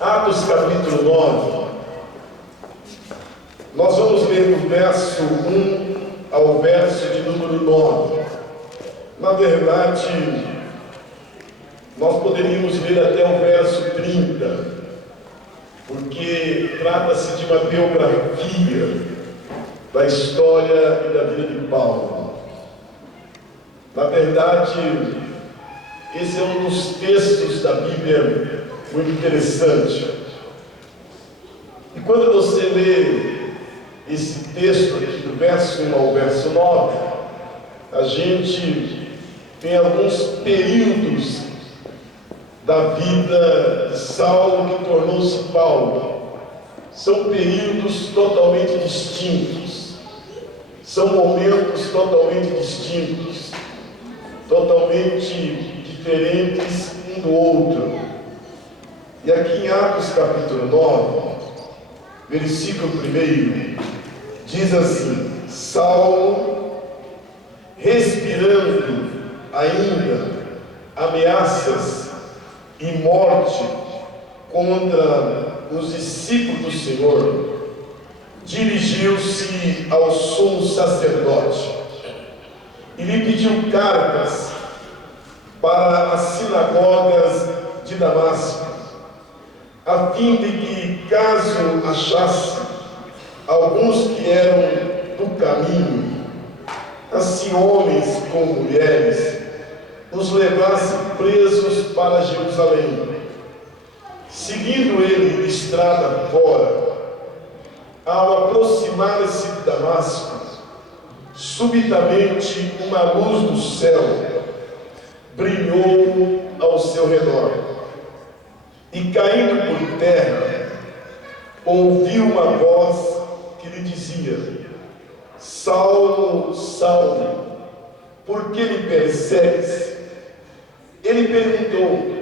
Atos capítulo 9, nós vamos ler do verso 1 ao verso de número 9. Na verdade, nós poderíamos ler até o verso 30, porque trata-se de uma biografia da história e da vida de Paulo. Na verdade, esse é um dos textos da Bíblia muito interessante. E quando você lê esse texto aqui, do verso 1 ao verso 9, a gente tem alguns períodos da vida de Saulo que tornou-se Paulo. São períodos totalmente distintos, são momentos totalmente distintos, totalmente diferentes um do outro. E aqui em Atos capítulo 9, versículo 1, diz assim: Saulo, respirando ainda ameaças e morte contra os discípulos do Senhor, dirigiu-se ao sumo sacerdote e lhe pediu cartas para as sinagogas de Damasco, a fim de que, caso achasse alguns que eram do caminho, assim homens como mulheres, os levasse presos para Jerusalém. Seguindo ele estrada fora, ao aproximar-se de Damasco, subitamente uma luz do céu brilhou ao seu redor, e caindo por terra, ouviu uma voz que lhe dizia: Saulo, Saulo, por que me persegues? Ele perguntou: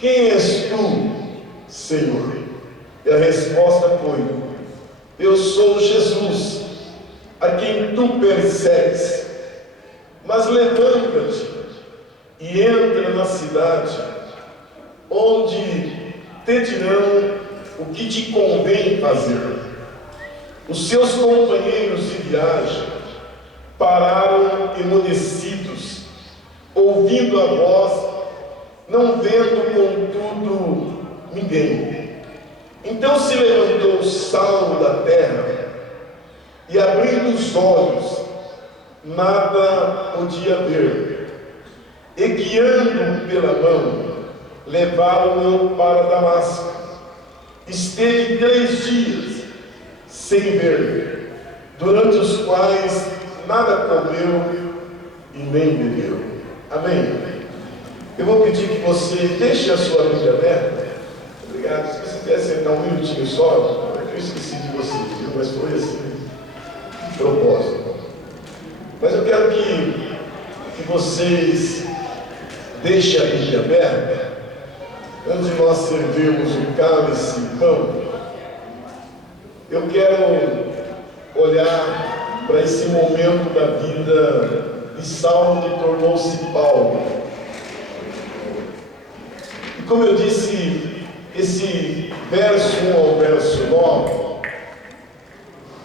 quem és tu, Senhor? E a resposta foi: eu sou Jesus, a quem tu persegues. Mas levanta-te e entra na cidade, onde te dirão o que te convém fazer. Os seus companheiros de viagem pararam emudecidos, ouvindo a voz, não vendo contudo ninguém. Então se levantou Saulo da terra, e abrindo os olhos, nada podia ver, e guiando pela mão, levaram-no para Damasco. Esteve 3 dias sem ver, durante os quais nada comeu e nem bebeu. Amém? Eu vou pedir que você deixe a sua Bíblia aberta. Obrigado. Se você quiser sentar um minutinho só, eu esqueci de você, viu? Mas foi assim, de propósito. Mas eu quero que vocês deixem a Bíblia aberta. Antes de nós servirmos o cálice e pão, eu quero olhar para esse momento da vida de Saulo que tornou-se Paulo. E como eu disse, esse verso 1 ao verso 9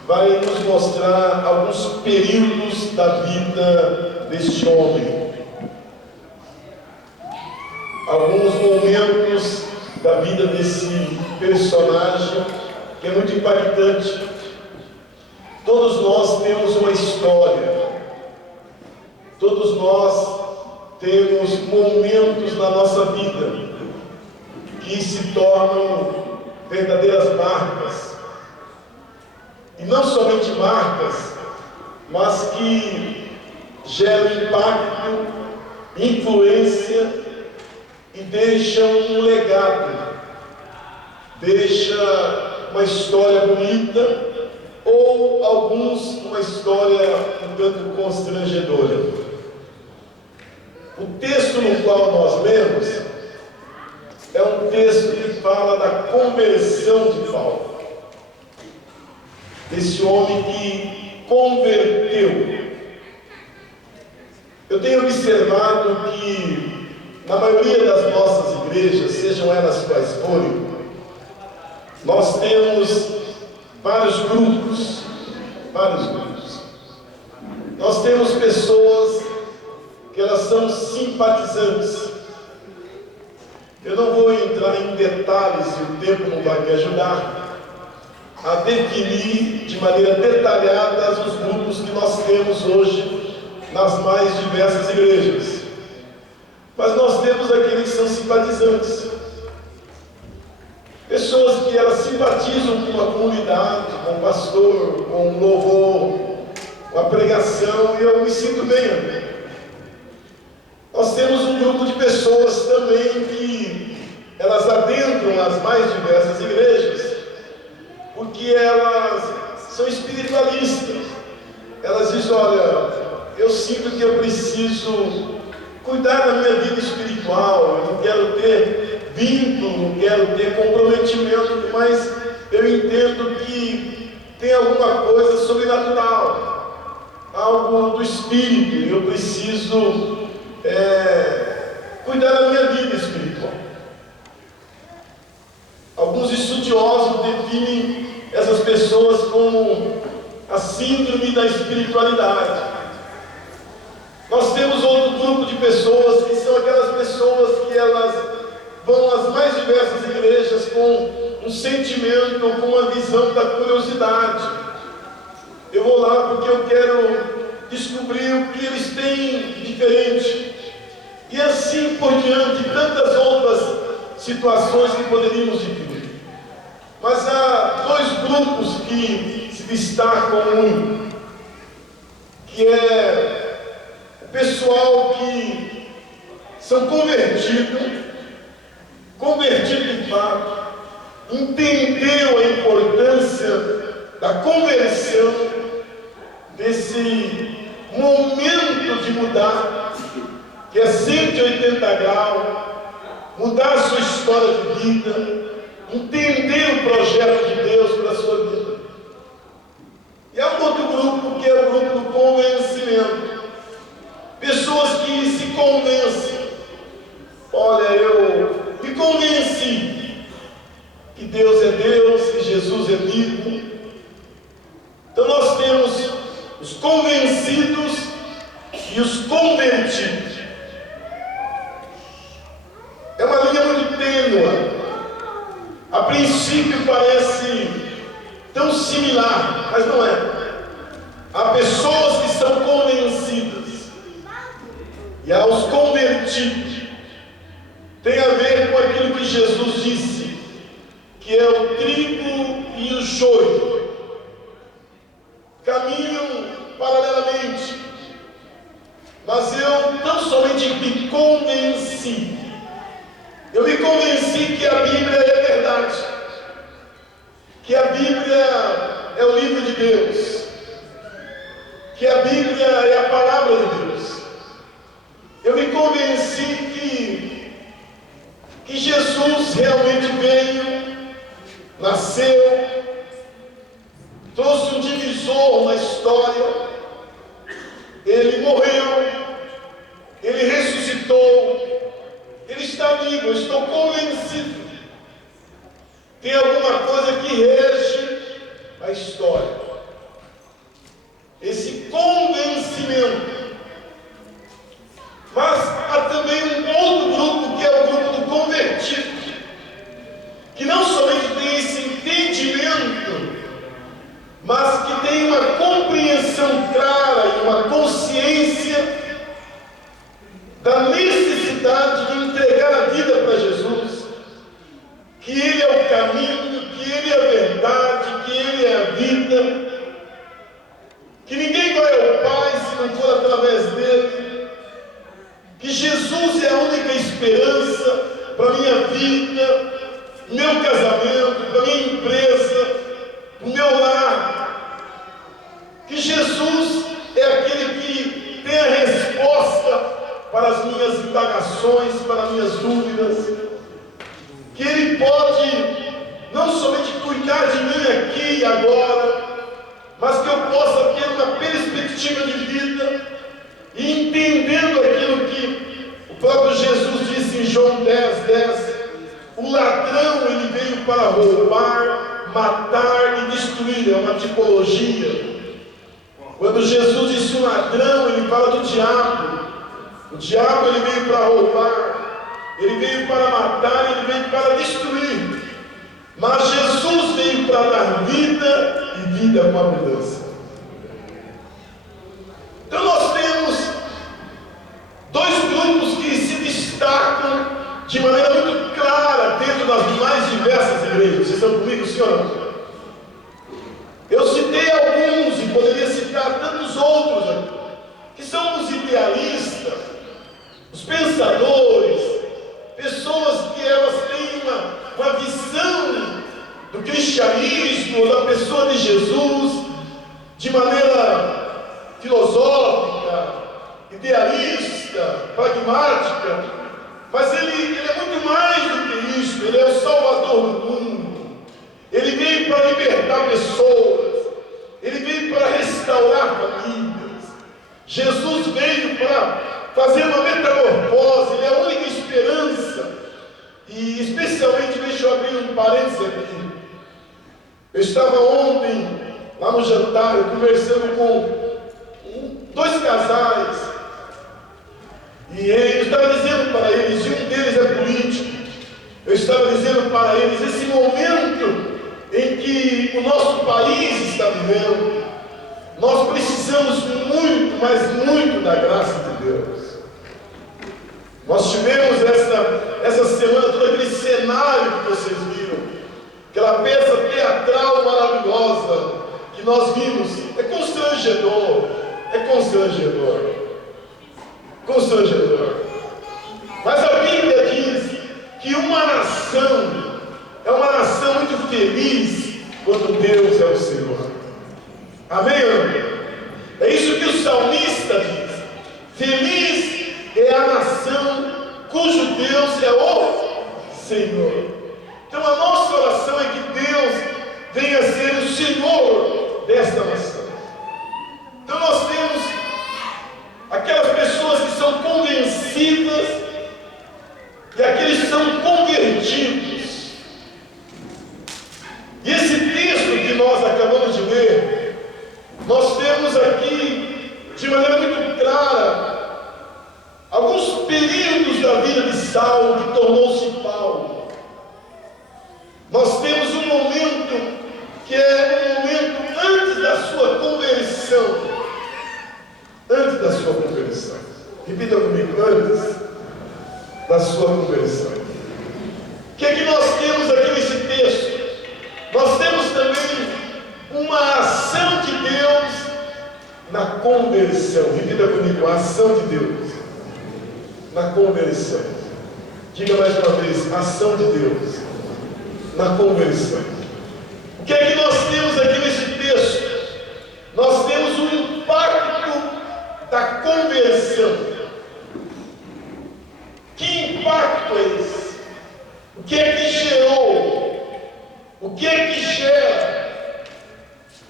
vai nos mostrar alguns períodos da vida deste homem, alguns momentos da vida desse personagem que é muito impactante. Todos nós temos uma história, todos nós temos momentos na nossa vida que se tornam verdadeiras marcas, e não somente marcas, mas que geram impacto, influência e deixam um legado, deixa uma história bonita, ou alguns uma história um tanto constrangedora. O texto no qual nós lemos é um texto que fala da conversão de Paulo, desse homem que converteu. Eu tenho observado que na maioria das nossas igrejas, sejam elas quais forem, nós temos vários grupos. Nós temos pessoas que elas são simpatizantes. Eu não vou entrar em detalhes, e o tempo não vai me ajudar a definir de maneira detalhada os grupos que nós temos hoje nas mais diversas igrejas. Mas nós temos aqueles que são simpatizantes. Pessoas que elas simpatizam com uma comunidade, com um pastor, com um louvor, com a pregação, e eu me sinto bem. Nós temos um grupo de pessoas também que elas adentram as mais diversas igrejas, porque elas são espiritualistas. Elas dizem, olha, eu sinto que eu preciso cuidar da minha vida espiritual, eu não quero ter vínculo, não quero ter comprometimento, mas eu entendo que tem alguma coisa sobrenatural, algo do espírito, e eu preciso cuidar da minha vida espiritual. Alguns estudiosos definem essas pessoas como a síndrome da espiritualidade. Nós temos outro grupo de pessoas que são aquelas pessoas que elas vão às mais diversas igrejas com um sentimento, com uma visão da curiosidade. Eu vou lá porque eu quero descobrir o que eles têm de diferente. E assim por diante, tantas outras situações que poderíamos definir. Mas há dois grupos que se destacam, que é o pessoal que são convertidos de fato, entendeu a importância da conversão, desse momento de mudar, que é 180 graus, mudar a sua história de vida, entender o projeto de Deus para a sua vida. E há um outro grupo que é o grupo do convencimento. Pessoas que se convencem. Olha, eu me convenci que Deus é Deus, que Jesus é vivo. Então nós temos os convencidos e os convertidos. É uma linha muito tênue. A princípio parece tão similar, mas não é. Há pessoas que são convencidas e há os convertidos. Tem a ver com aquilo que Jesus disse, que é o trigo e o joio. Caminham paralelamente. Mas eu não somente me convenci, eu me convenci que a Bíblia é verdade, que a Bíblia é o livro de Deus, que a Bíblia é a palavra de Deus. Eu me convenci que Jesus realmente veio, nasceu, trouxe um divisor na história, ele morreu, ele ressuscitou, ele está vivo, eu estou convencido. Tem alguma coisa que rege a história. Esse convencimento. Mas há também um outro grupo, que é o grupo do convertido, que não somente tem esse entendimento, mas que tem uma compreensão clara e uma consciência da necessidade de entregar a vida para Jesus, que Ele é o caminho, que Ele é a verdade, que Ele é a vida, que ninguém vai ao Pai se não for através dEle, que Jesus é a única esperança para a minha vida, meu casamento, para a minha empresa, para o meu lar, que Jesus é aquele que tem a resposta para as minhas indagações, para as minhas dúvidas, que Ele pode não somente cuidar de mim aqui e agora, mas que eu possa ter uma perspectiva de vida, e entendendo aquilo que o próprio Jesus disse em João 10:10, o ladrão ele veio para roubar, matar e destruir. É uma tipologia. Quando Jesus disse um ladrão, ele fala do diabo. O diabo, ele veio para roubar, ele veio para matar, ele veio para destruir. Mas Jesus veio para dar vida e vida com abundância. Então nós temos dois grupos que se destacam de maneira muito clara dentro das mais diversas igrejas. Vocês estão comigo, senhor? Eu citei alguns e poderia citar tantos outros aqui, que são os idealistas, os pensadores, pessoas que elas têm uma visão do cristianismo, da pessoa de Jesus, de maneira filosófica, idealista, pragmática, mas ele é muito mais do que isso. Ele é o Salvador do mundo. Ele veio para libertar pessoas, ele veio para restaurar famílias. Jesus veio para fazer uma metamorfose, ele é a única esperança. E especialmente, deixa eu abrir um parênteses aqui. Eu estava ontem lá no jantar, conversando com dois casais, e eu estava dizendo para eles, e um deles é político, eu estava dizendo para eles, esse momento em que o nosso país está vivendo, nós precisamos muito, mas muito da graça de Deus. Nós tivemos essa semana todo aquele cenário que vocês viram, aquela peça teatral maravilhosa que nós vimos. É constrangedor, constrangedor. Mas a Bíblia diz que uma nação é uma nação muito feliz quando Deus é o Senhor. Amém? É isso que o salmista diz. Feliz é a nação cujo Deus é o Senhor. Então a nossa oração é que Deus venha a ser o Senhor desta nação. Então nós temos aquelas pessoas que são convencidas e aqueles que são convertidos. E esse texto que nós acabamos de ler, nós temos aqui de maneira muito clara alguns períodos da vida de Saulo que tornou-se Paulo. Nós temos um momento que é um momento antes da sua conversão. Antes da sua conversão. Repita comigo, antes da sua conversão. O que é que nós temos aqui nesse texto? Nós temos também uma ação de Deus na conversão. Repita comigo, a ação de Deus na conversão. Diga mais uma vez, ação de Deus na conversão. O que é que nós temos aqui nesse texto? Nós temos um impacto da conversão. Que impacto é esse? O que é que gerou? O que é que gera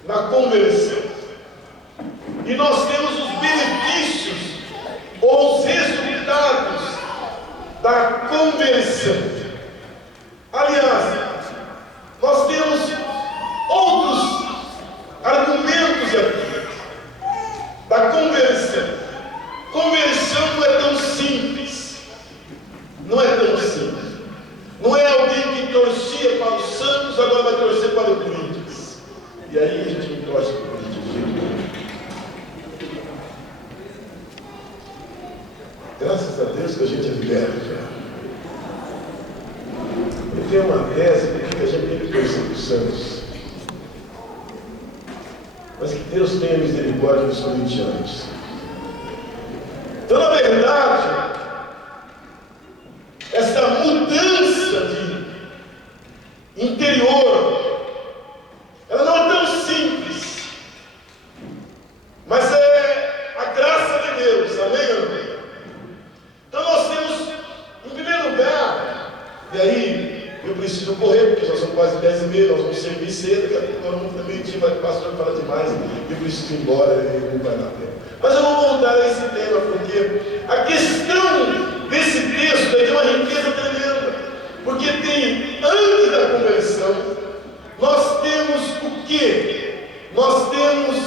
na conversão? E nós temos os benefícios ou os resultados da conversão. Aliás, nós temos outros argumentos aqui da conversão. Conversão não é tão simples. Não é tão simples. Não é alguém que torcia para o Santos, agora vai torcer para o Corinthians. E aí a gente não torce para o Corinthians. Graças a Deus que a gente é liberto já. Eu tenho uma tese de que a gente tem que torcer para o Santos. Mas que Deus tenha misericórdia dos corintianos. Então, na verdade, essa mudança de interior, ela não é tão simples, mas é a graça de Deus, amém? Então nós temos, em primeiro lugar, e aí eu preciso correr, porque já são quase 10h30, nós vamos servir cedo, daqui a pouco todo mundo também vai o pastor fala demais, e eu preciso ir embora, e não vai dar tempo. Mas eu vou voltar a esse tema, porque a questão desse texto é de uma riqueza tremenda, porque tem antes da conversão, nós temos o quê? Nós temos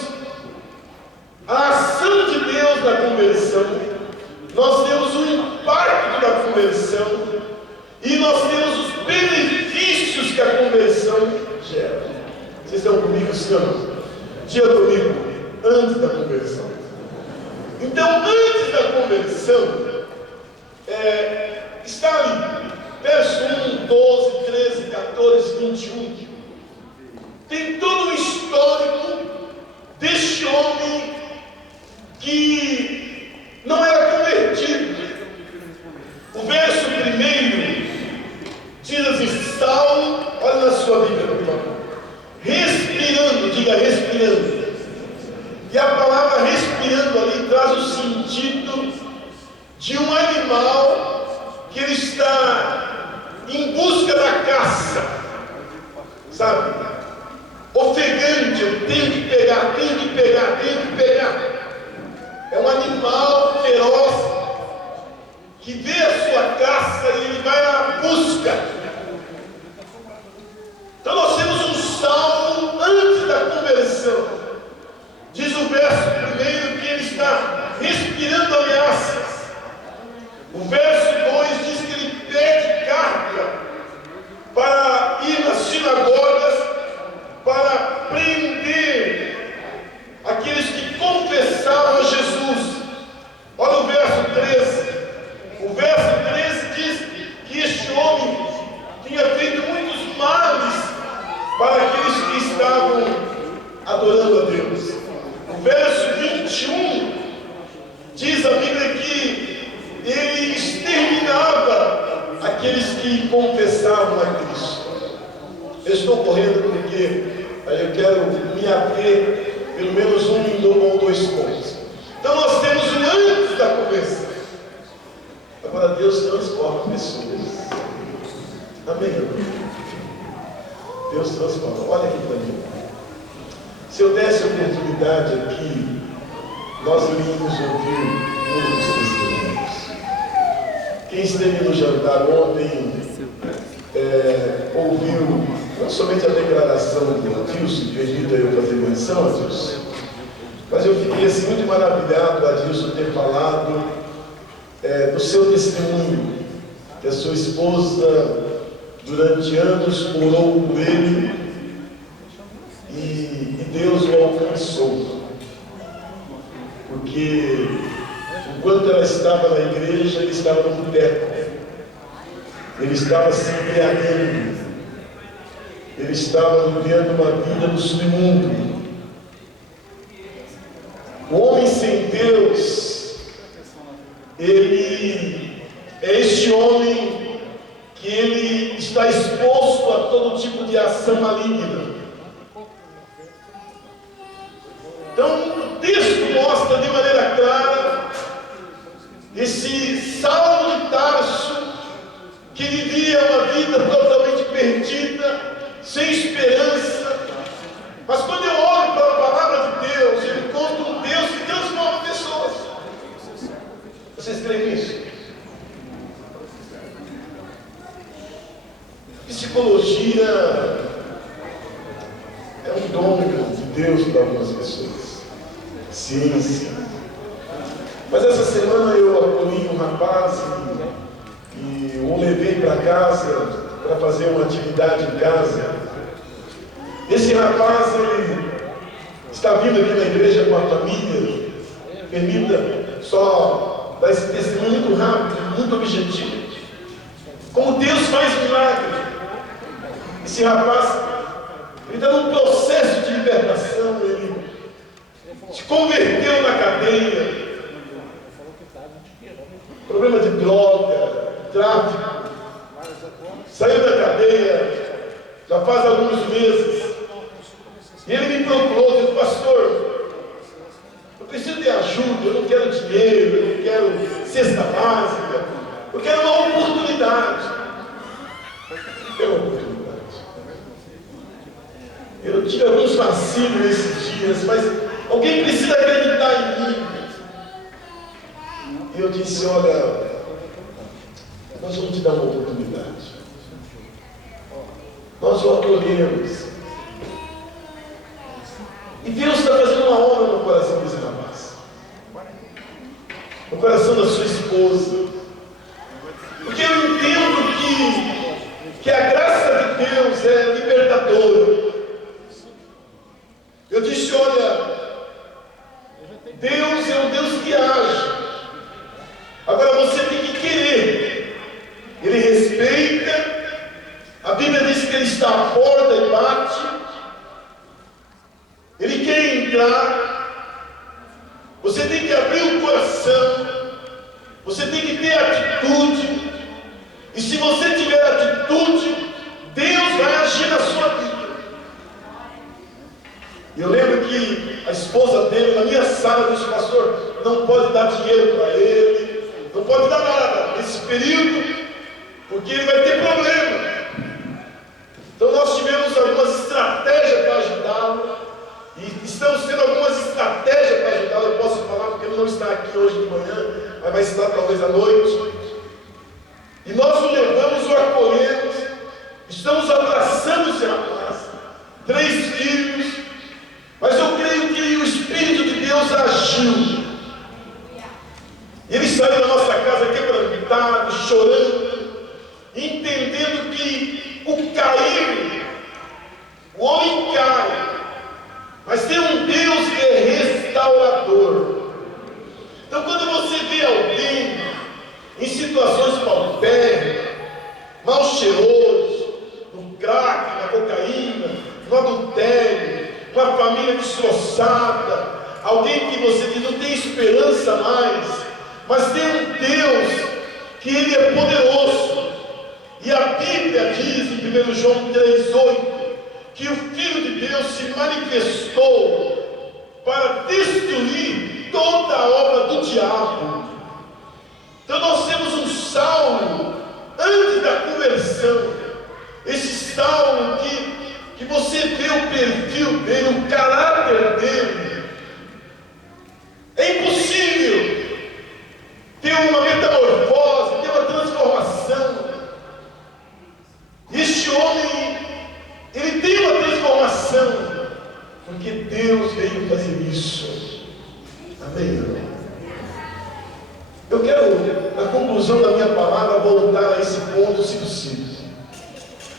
a ação de Deus na conversão, nós temos o impacto da conversão e nós temos os benefícios que a conversão gera. Vocês estão comigo, senhor? Diga comigo, antes da conversão. Então, antes da conversão, está ali, verso 1, 12, 13, 14, 21. Tem todo um histórico deste homem que não era convertido. O verso 1 diz assim: Saulo, olha na sua Bíblia, por favor, respirando, diga respirando. E a palavra respirando ali traz o sentido de um animal que ele está em busca da caça, sabe? Ofegante, eu tenho que pegar, tenho que pegar, tenho que pegar. É um animal feroz que vê a sua caça e ele vai à busca. Então nós temos um salmo antes da conversão. Diz o verso 1 que ele está respirando ameaças. O verso 2 diz que ele pede carga para ir nas sinagogas, para prender aqueles que confessavam a Jesus. Olha o verso 13. O verso 13 diz que este homem tinha feito muitos males para aqueles que estavam adorando a Deus. O verso 21 diz a Bíblia que ele exterminava aqueles que confessavam a Cristo. Eu estou correndo porque eu quero me ater pelo menos um ou dois pontos. Então nós temos um antes da conversão. Agora Deus transforma pessoas. Amém? Deus transforma. Olha aqui para mim. Se eu desse a oportunidade aqui, nós iríamos ouvir muitos testemunhos. Quem esteve no jantar ontem ouviu não somente a declaração do Adilson, permita eu fazer menção, Adilson, mas eu fiquei assim muito maravilhado, Adilson, ter falado do seu testemunho, que a sua esposa durante anos orou por ele e Deus o alcançou, porque enquanto ela estava na igreja, ele estava no boteco, ele estava se embriagando, ele estava vivendo uma vida no submundo. O homem sem Deus, ele é este homem que ele está exposto a todo tipo de ação maligna. Então, o texto mostra de maneira clara esse Saulo de Tarso, que vivia uma vida totalmente perdida, sem esperança. Mas quando eu olho para a palavra de Deus, eu encontro um Deus que transforma pessoas. Vocês creem nisso? Psicologia é um dom de Deus para algumas pessoas. Ciência. Mas essa semana eu acolhi um rapaz e o levei para casa para fazer uma atividade em casa. Esse rapaz, ele está vindo aqui na igreja com a família. Permita só dar esse testemunho muito rápido, muito objetivo. Como Deus faz milagre. Esse rapaz, ele está num processo de libertação, ele se converteu na cadeia. Problema de droga, tráfico. Saiu da cadeia, já faz alguns meses. E ele me procurou, disse: pastor, eu preciso de ajuda, eu não quero dinheiro, eu não quero cesta básica, eu quero uma oportunidade. É uma oportunidade. Eu tive alguns vacilos nesses dias, mas alguém precisa acreditar em mim. E eu disse: olha, nós vamos te dar uma oportunidade. nós o acolhemos. E Deus está fazendo uma obra no coração desse rapaz, no coração da sua esposa, porque eu entendo que a graça de Deus é libertadora. Eu disse: olha, Deus é um Deus que age. Agora você tem que querer. Ele respeita. A Bíblia diz que ele está à porta e bate. Ele quer entrar. Você tem que abrir o coração. Você tem que ter atitude. E se você tiver atitude, Deus vai agir na sua vida. Eu lembro que a esposa dele, na minha sala, disse: pastor, não pode dar dinheiro para ele, não pode dar nada nesse período, porque ele vai ter problema. Então nós tivemos algumas estratégias para ajudá-lo, e estamos tendo algumas estratégias para ajudá-lo. Eu posso falar porque ele não está aqui hoje de manhã, mas vai estar talvez à noite. E nós o levamos, o acolhemos, estamos abraçando esse rapaz, 3 filhos. Mas eu creio que o Espírito de Deus agiu. Ele saiu da nossa casa quebrantado, chorando, entendendo que o cair, o homem cai, mas tem um Deus que é restaurador. Então quando você vê alguém em situações paupérrimas, mal cheiroso, no crack, na cocaína, no adultério, uma família destroçada, alguém que você diz não tem esperança mais, mas tem um Deus que Ele é poderoso. E a Bíblia diz em 1 João 3,8 que o Filho de Deus se manifestou para destruir toda a obra do diabo. Então nós temos um salmo antes da conversão, esse salmo que você vê o perfil dele, o caráter dele. É impossível ter uma metamorfose, ter uma transformação. Este homem, ele tem uma transformação, porque Deus veio fazer isso. Amém? Eu quero, na conclusão da minha palavra, voltar a esse ponto, se possível.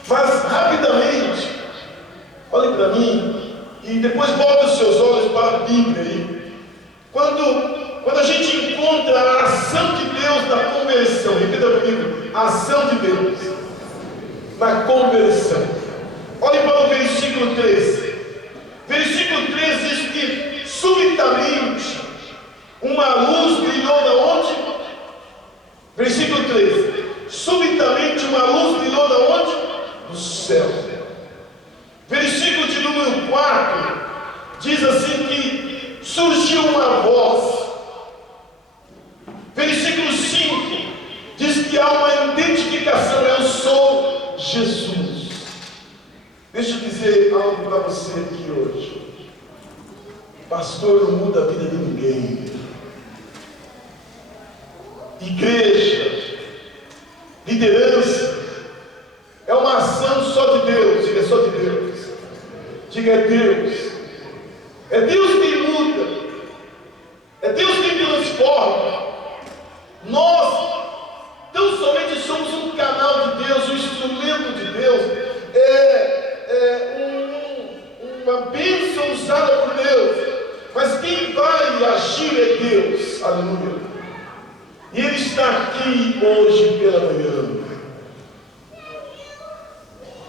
Mas, rapidamente, olhe para mim e depois volte os seus olhos para a Bíblia aí. Quando a gente encontra a ação de Deus na conversão, repita comigo: a ação de Deus na conversão. Olhe para o versículo 13. Versículo 13 diz que subitamente uma luz brilhou da onde? Versículo 13. Subitamente uma luz brilhou da onde? Do céu. Versículo de número 4 diz assim que surgiu uma voz. Versículo 5 diz que há uma identificação: eu sou Jesus. Deixa eu dizer algo para você aqui hoje. Pastor não muda a vida de ninguém. Igreja, liderança, é uma ação só de Deus. Diga: só de Deus. Diga: é Deus. É Deus quem muda. É Deus quem transforma. Nós tão somente somos um canal de Deus, um instrumento de Deus. Uma bênção usada por Deus. Mas quem vai agir é Deus. Aleluia. E Ele está aqui hoje pela manhã.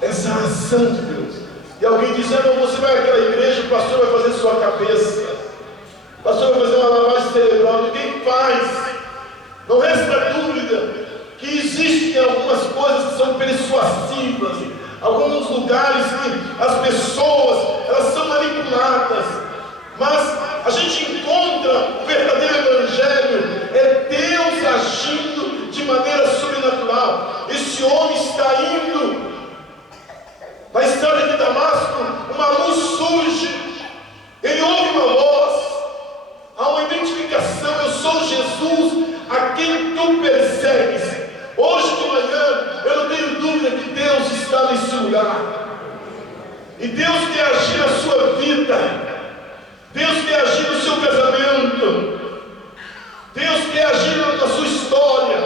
Essa ação de Deus. E alguém diz: não, você vai àquela igreja, o pastor vai fazer sua cabeça, o pastor vai fazer uma lavagem cerebral. Ninguém faz. Não resta dúvida que existem algumas coisas que são persuasivas, alguns lugares que as pessoas, elas são manipuladas, mas a gente encontra o verdadeiro evangelho, é Deus agindo de maneira sobrenatural. Esse homem está indo na estrada de Damasco, uma luz surge, ele ouve uma voz, há uma identificação: eu sou Jesus a quem tu persegues. Hoje de manhã, eu não tenho dúvida que Deus está nesse lugar. E Deus quer agir na sua vida. Deus quer agir no seu casamento. Deus quer agir na sua história.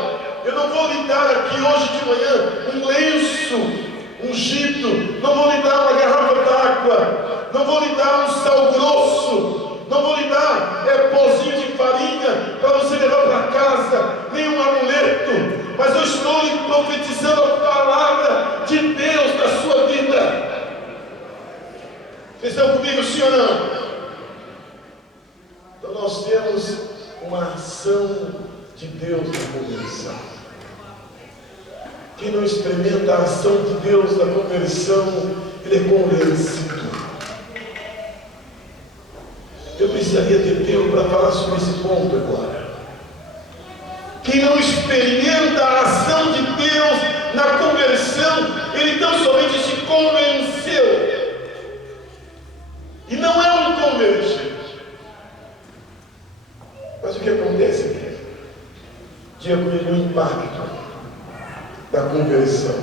Eu não vou lhe dar aqui hoje de manhã um lenço ungido, não vou lhe dar uma garrafa d'água, não vou lhe dar um sal grosso, não vou lhe dar pozinho de farinha para você levar para casa, nem um amuleto, mas eu estou lhe profetizando a palavra de Deus na sua vida. Vocês estão comigo, sim ou não? Então nós temos uma ação de Deus na conversão. Quem não experimenta a ação de Deus na conversão, ele é convencido. Eu precisaria ter tempo para falar sobre esse ponto agora. Quem não experimenta a ação de Deus na conversão, ele tão somente se convenceu. E não é um convertido. Mas o que acontece aqui? Diga comigo o impacto da conversão.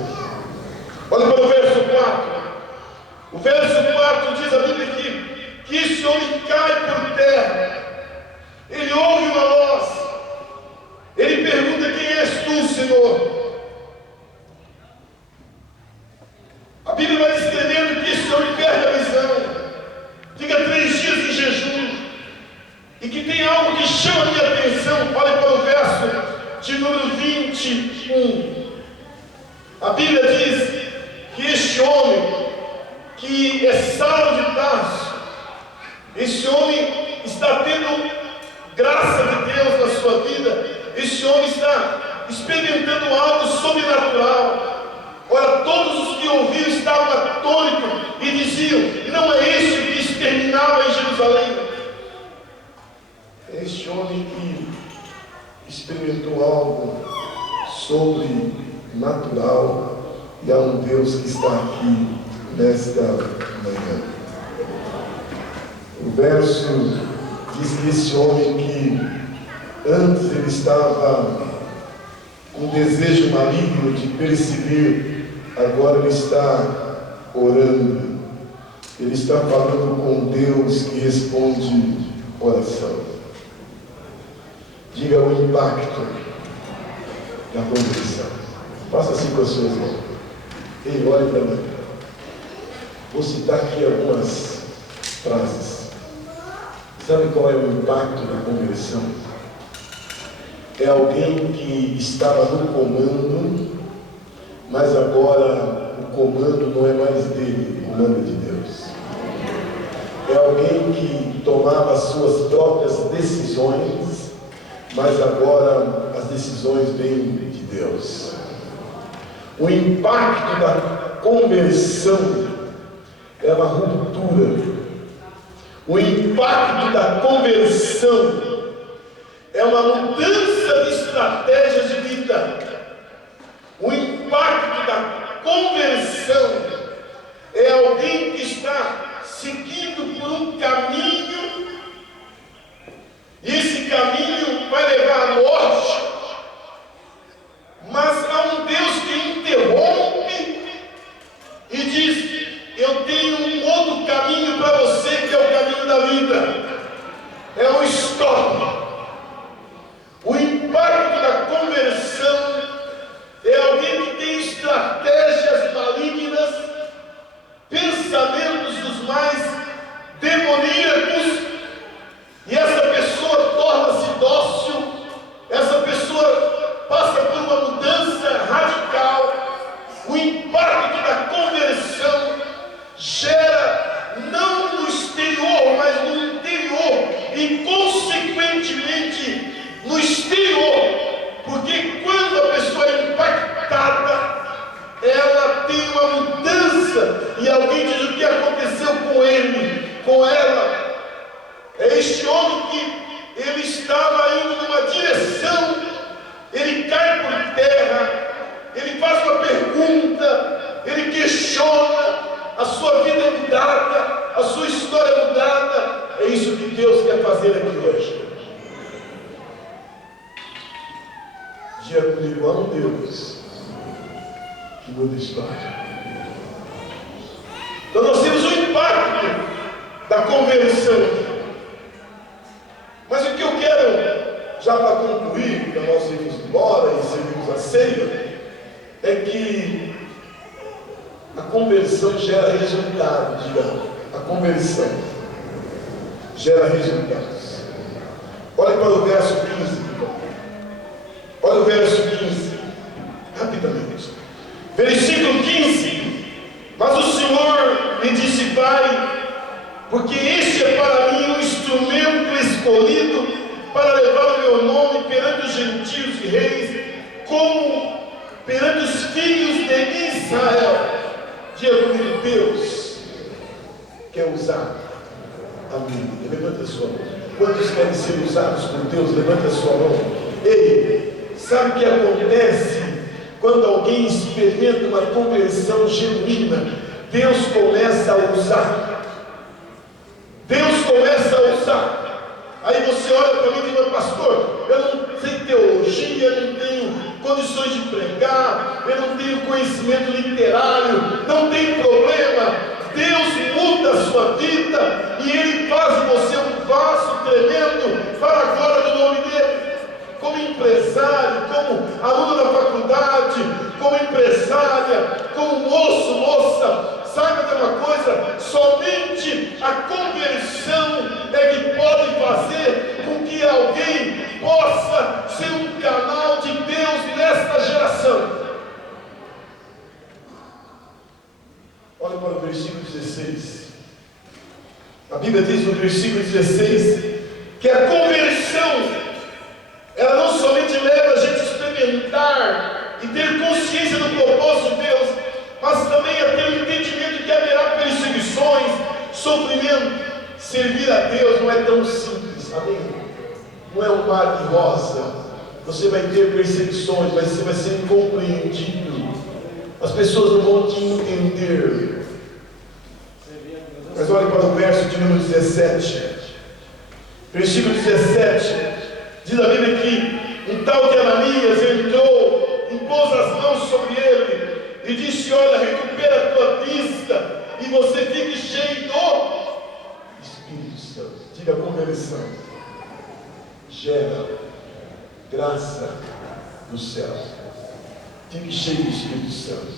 Olha para o verso 4. O verso 4 diz a Bíblia que esse homem cai por terra. Ele ouve uma voz. Ele pergunta: quem és tu, Senhor? A Bíblia vai descrevendo que esse homem perde a visão, fica 3 dias em jejum, e que tem algo que chama a minha atenção. Olha para o verso de número 21. A Bíblia diz que este homem, que é Saulo de Tarso, esse homem está tendo graça de Deus na sua vida, esse homem está experimentando algo sobrenatural. Ora, todos os que ouviram estavam atônitos e diziam: não é este que exterminava em Jerusalém? É este homem que experimentou algo sobrenatural, e há um Deus que está aqui nesta manhã. O verso diz que esse homem, que antes ele estava com desejo maligno de perseguir, agora ele está orando, ele está falando com Deus que responde oração. Diga o impacto da conversão. Faça assim com as suas mãos. Ei, olhe para mim. Vou citar aqui algumas frases. Sabe qual é o impacto da conversão? É alguém que estava no comando, mas agora o comando não é mais dele, o comando é de Deus. É alguém que tomava as suas próprias decisões, mas agora as decisões vêm de Deus. O impacto da conversão é uma ruptura. O impacto da conversão é uma mudança de estratégia de vida. O impacto da conversão é alguém que está seguindo por um caminho, e esse caminho vai levar à morte, mas há um Deus que interrompe e diz: eu tenho um outro caminho para você, que é o caminho da vida. É um stop. O impacto da conversão é alguém que tem estratégias malignas, pensamentos dos mais demoníacos, e essa pessoa torna-se dócil, essa pessoa passa por uma mudança radical. O impacto da conversão gera, não no exterior, mas no interior, e consequentemente no exterior, porque quando a pessoa é impactada, ela tem uma mudança, e alguém diz o que aconteceu com ele, com ela. É este homem que ele estava indo numa direção, ele cai por terra, ele faz uma pergunta, ele questiona, a sua vida é mudada, a sua história é mudada. É isso que Deus quer fazer aqui hoje. Diga comigo: há um Deus que muda a história. Então nós temos um da conversão. Mas o que eu quero, já para concluir, para nós irmos embora e servirmos a ceia, é que a conversão gera resultado, digamos. A conversão gera resultados. Olhe para o verso 15, olha o verso 15, rapidamente. Versículo 15: mas o Senhor me disse: vai, porque este é para mim um instrumento escolhido para levar o meu nome perante os gentios e reis, como perante os filhos de Israel. Diga comigo: Deus quer usar a mim. Levanta a sua mão. Quantos querem ser usados por Deus? Levanta a sua mão. Ei, sabe o que acontece quando alguém experimenta uma conversão genuína? Deus começa a usar. Deus começa a usar. Aí você olha para mim e diz: pastor, eu não sei teologia, eu não tenho condições de pregar, eu não tenho conhecimento literário. Não tem problema. Deus muda a sua vida e Ele faz de você um vaso tremendo para a glória do nome dEle. Como empresário, como aluno da faculdade, como empresária, como moço, moça, saiba de uma coisa: somente a conversão é que pode fazer com que alguém possa ser um canal de Deus nesta geração. Olha para o versículo 16. A Bíblia diz no versículo 16 que a conversão, ela não somente leva a gente a experimentar e ter consciência do propósito de Deus, mas também a ter o entendimento que haverá perseguições, sofrimento. Servir a Deus não é tão simples, amém? Não é um mar de rosa. Você vai ter perseguições, mas você vai ser incompreendido. As pessoas não vão te entender. Mas olhe para o verso de número 17. Versículo 17. Diz a Bíblia que um tal de Ananias entrou, impôs as mãos sobre ele e disse: olha, recupera a tua vista e você fique cheio do Espírito Santo. Diga: conversão gera graça do céu. Fique cheio do Espírito Santo.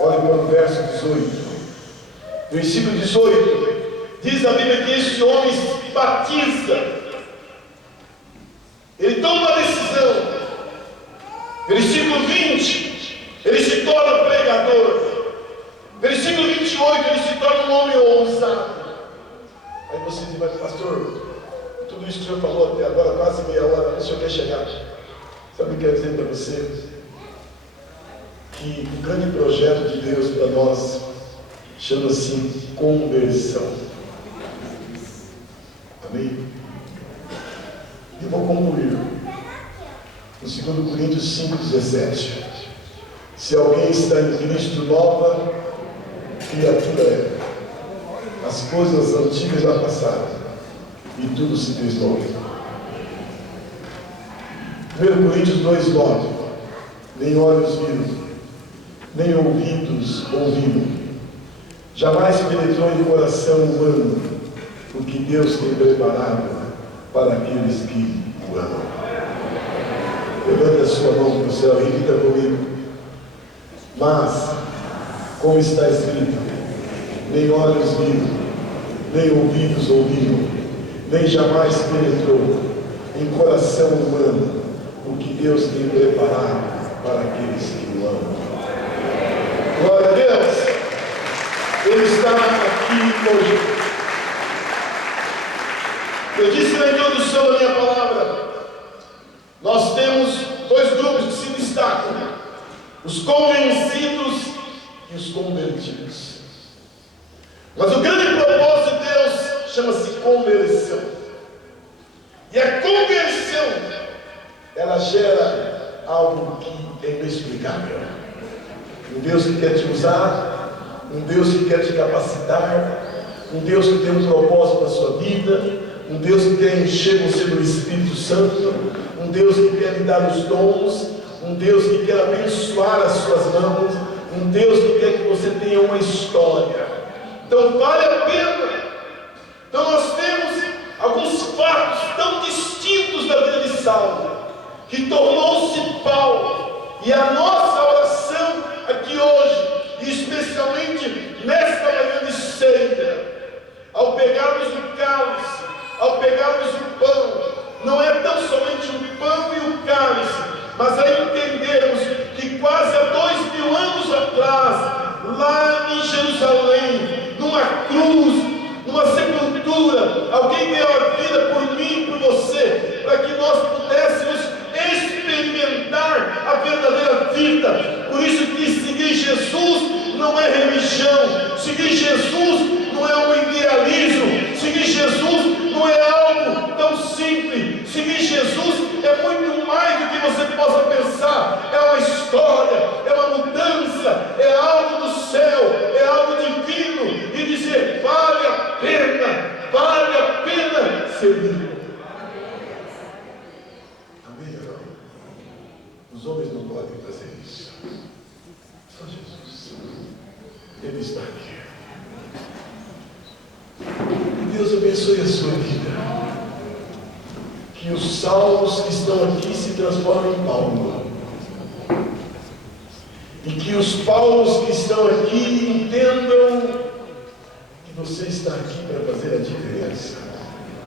Olhe para o verso 18. Versículo 18. Diz a Bíblia que este homem se batiza. Ele toma uma decisão. Versículo 20. Ele se torna pregador. Versículo 28. Ele se torna um homem ousado. Aí você diz: mas pastor, tudo isso que o senhor falou até agora, quase meia hora, o senhor quer chegar? Sabe o que eu quero dizer para você? Que o grande projeto de Deus para nós chama-se conversão. Amém? Eu vou concluir no 2 Coríntios 5,17. Se alguém está em Cristo, nova criatura é. As coisas antigas já passaram e tudo se fez novo. 1 Coríntios 2,9. Nem olhos viram, nem ouvidos ouviram, jamais penetrou em coração humano o que Deus tem preparado para aqueles que o amam. Levanta a sua mão para o céu e repita comigo: mas, como está escrito, nem olhos viram, nem ouvidos ouviram, nem jamais penetrou em coração humano o que Deus tem preparado para aqueles que o amam. Glória a Deus! Ele está aqui hoje. Eu disse na introdução da minha palavra, nós temos dois grupos que se destacam: os convencidos e os convertidos. Mas o grande propósito de Deus chama-se conversão. E a conversão, ela gera algo que é inexplicável. Um Deus que quer te usar, um Deus que quer te capacitar, um Deus que tem um propósito na sua vida, um Deus que quer encher você do Espírito Santo, um Deus que quer lhe dar os dons, um Deus que quer abençoar as suas mãos, um Deus que quer que você tenha uma história. Então vale a pena Então nós temos alguns fatos tão distintos da vida de Saulo, que tornou-se Paulo. E a nossa oração aqui hoje, e especialmente nesta manhã de ceia, ao pegarmos o cálice, ao pegarmos o pão, não é tão somente o pão e o cálice, mas a entendermos que quase há 2000 anos atrás, lá em Jerusalém, numa cruz, numa sepultura, alguém deu a vida por mim e por você, para que nós pudéssemos experimentar a verdadeira vida. Por isso que seguir Jesus não é religião, seguir Jesus não é um idealismo, seguir Jesus não é algo tão simples. Seguir Jesus é muito mais do que você possa pensar. É uma história, é uma mudança, é algo do céu, é algo divino, e dizer: vale a pena servir. Amém, irmão? Os homens não podem fazer isso, só Jesus. Ele está aqui. Que Deus abençoe a sua vida. Que os salmos que estão aqui se transformem em Paulo. E que os Paulos que estão aqui entendam que você está aqui para fazer a diferença.